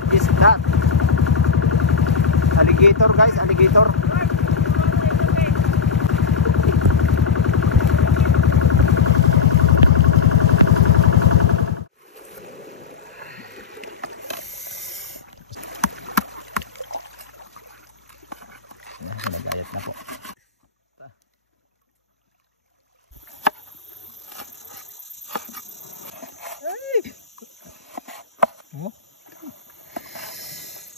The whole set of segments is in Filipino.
What is that? Alligator guys, alligator. Nagayat na po.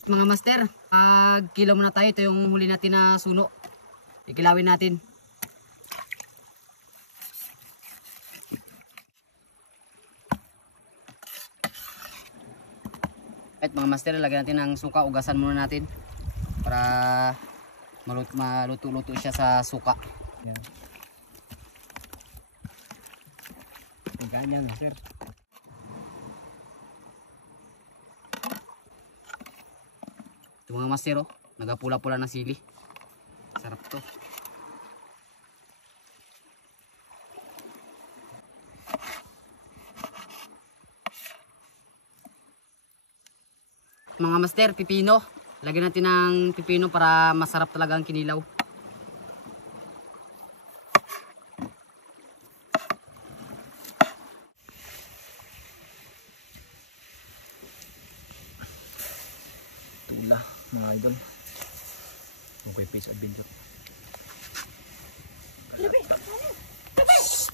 Mga master, kilaw muna tayo. Ito yung huli natin na suno. Ikilawin natin. At mga master, lagyan natin ng suka. Ugasan muna natin para maluto-luto siya sa suka. Yan. Ganyan sir. Ito mga master, oh, nagapula-pula na sili. Sarap to. Mga master, pipino. Lagyan natin ng pipino para masarap talaga ang kinilaw. Tula mga idol. Okay, Fish Adventure.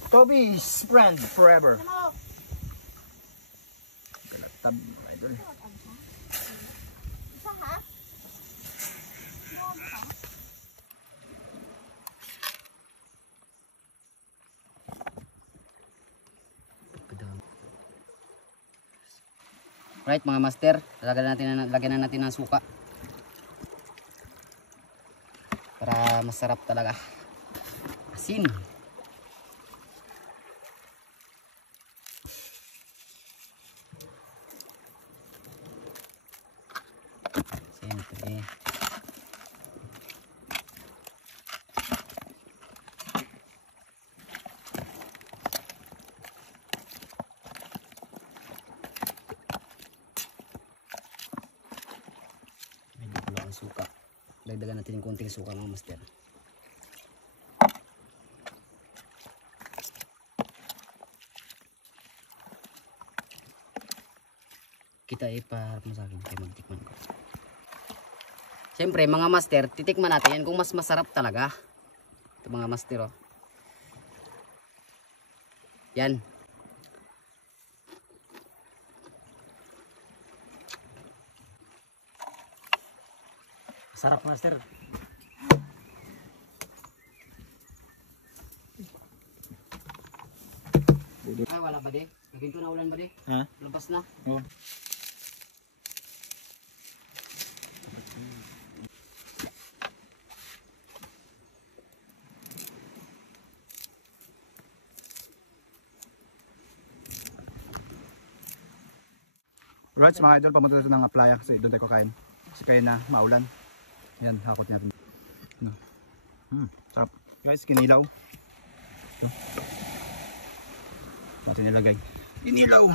Toby's friend forever. Galatab mga idol. Right mga master, lagyan na natin ng suka para masarap talaga. Asin. Siyempre. Suka. Dagdagan natin yung konting suka mga master. Kita ipaharap mo sa akin kaya magtikman ko. Siyempre mga master, titikman natin yan kung mas masarap talaga. Ito mga master, oh. Yan. Sarap master. Ay wala ba di? Gagawin ko na ulan ba di? Ha? Labas na. Oo. Right mga idol, pamunta natin ng playa kasi doon tayo kakain. Kasi kaya na maulan. Yan, hakot natin. Sarap. Guys, kinilaw. Natin nilagay. Kinilaw.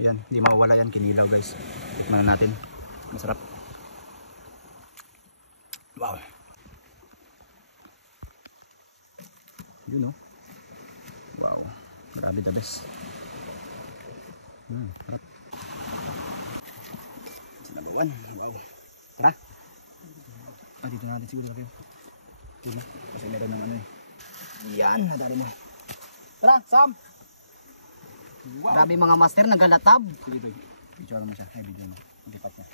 Yan, hindi mawawala yan, kinilaw guys. Tikman na natin. Masarap. Wow. Yun oh. Wow. Grabe the best. Sarap. Sinabawan. Wow. Tara. Dito na natin siguro kayo. Dito na. Kasi meron ng ano eh. Yan. Nadali mo. Tara, Sam. Wow. Grabe mga master, nagalatab. Sige ito. Picture mo siya. Ay, video mo. Magipat niya.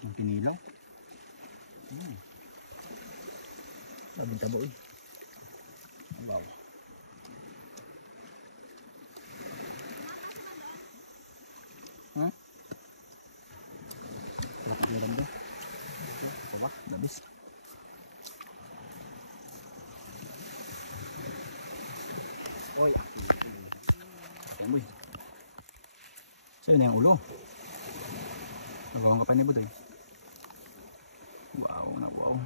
Ang pinilaw. Labing tabo eh. Wow. Sarap ang meron doon. Wah, labis. Oy, amoy. Sa'yo na yung ulo. Nagawang ka pa ni Buday. Wow na wow.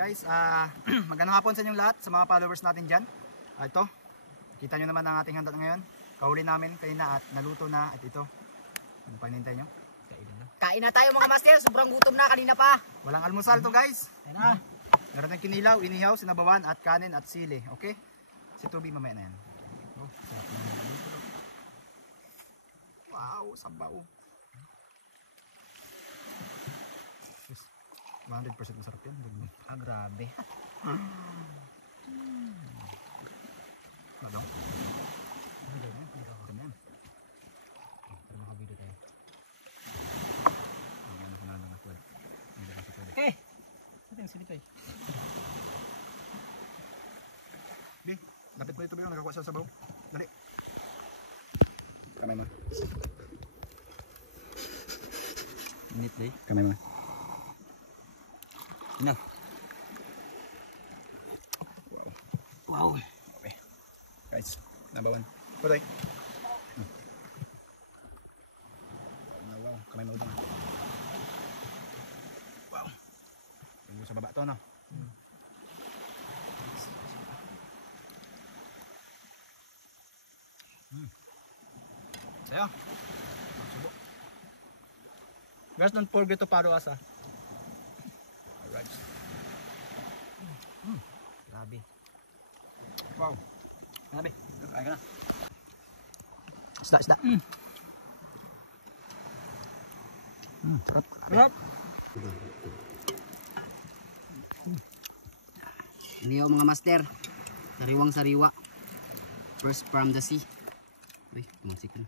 Guys, magandang hapon sa inyong lahat, sa mga followers natin dyan. Ito, kita nyo naman ang ating handa ngayon. Kahuli namin kanina at naluto na. At ito, ano pa hinintay nyo? Kain na tayo mga master, sobrang gutom na kanina pa. Walang almusal to guys. Meron ng kinilaw, inihaw, sinabawan at kanin at sili. Okay? Si Toby mamaya na yan. Oh, sarap naman. Wow, sabaw. 100% masarap yan. Grabe. Ano? Ganyan. Pero makabito tayo. Ano ko na lang ako. Okay. Ito yung silito eh. Di, lapit ko dito ba yung nakakuha sa sabaw? Dali. Kamay mo. Init day. Kamay mo. Ina. Wow. Okay. Guys, number 1. Putoy. Wow, kamay mo dito. Wow. Tingnan sa baba to, no? Sayo. Subo. Guys, don't forget to follow us, ah. Alright. Grabe. Wow. Grabe. Kain ka na. Isda. Sarap. Sarap. Inihaw mga master. Sariwang sariwa. First from the sea. Uy, tumagsik na.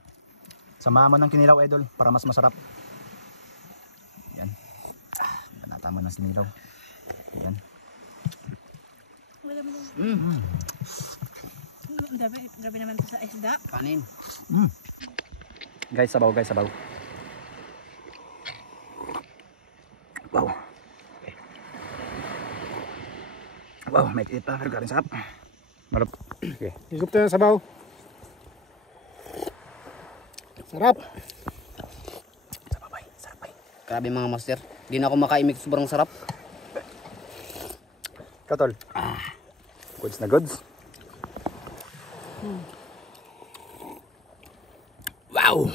Samahan mo ng kinilaw, idol, para mas masarap. Yan. Natama ng sinilaw. Yan. Grabe naman ito sa isda. Kanin. Guys, sabaw, guys, sabaw. Wow. Wow, may tiit pa, pero galing sarap. Marap. Okay. Higup tayo ng sabaw. Sarap. Sababay, sarap ay. Grabe mga master. Di na ako makaimik, sobrang sarap. Katol. Goods na goods. Wow.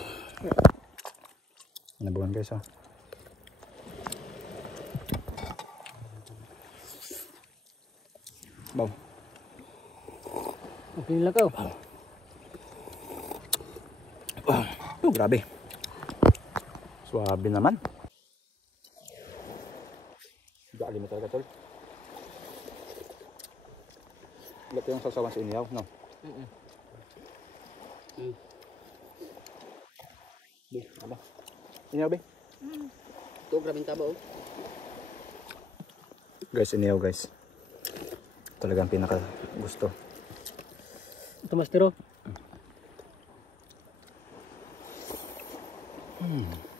Nabuhan guys, ha. Wow. Okay nila ka. Oh, grabe. Suabe naman. Gali mo talaga, tol. Ito yung sasawan sa inyaw, no? Be, ano? Inyaw, be? Ito, grabe yung taba oh. Guys, inyaw, guys. Talagang pinaka gusto. Ito mastero.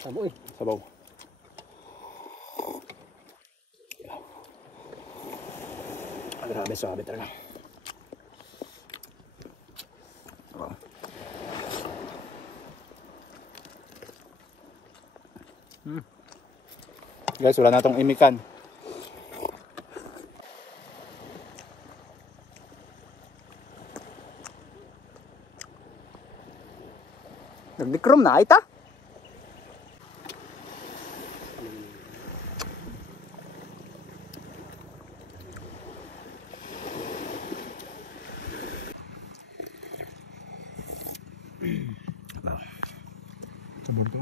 Sabaw eh. Sabaw. Grabe, sabi talaga. Wow. Guys, wala na itong imikan. Nagdikrom na, ita? Wow. Sabor to.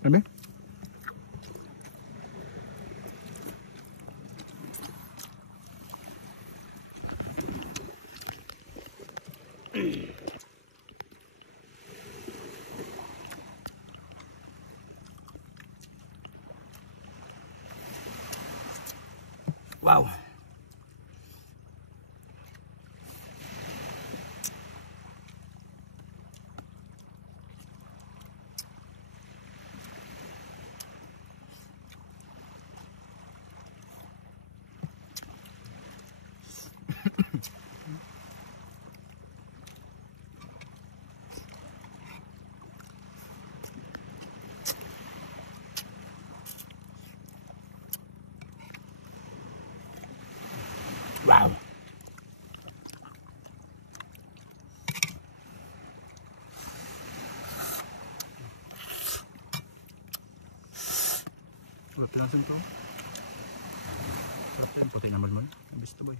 Abi? Wow. Sarap tinasan to. Sarap yun, puti na malmal. Gusto boy.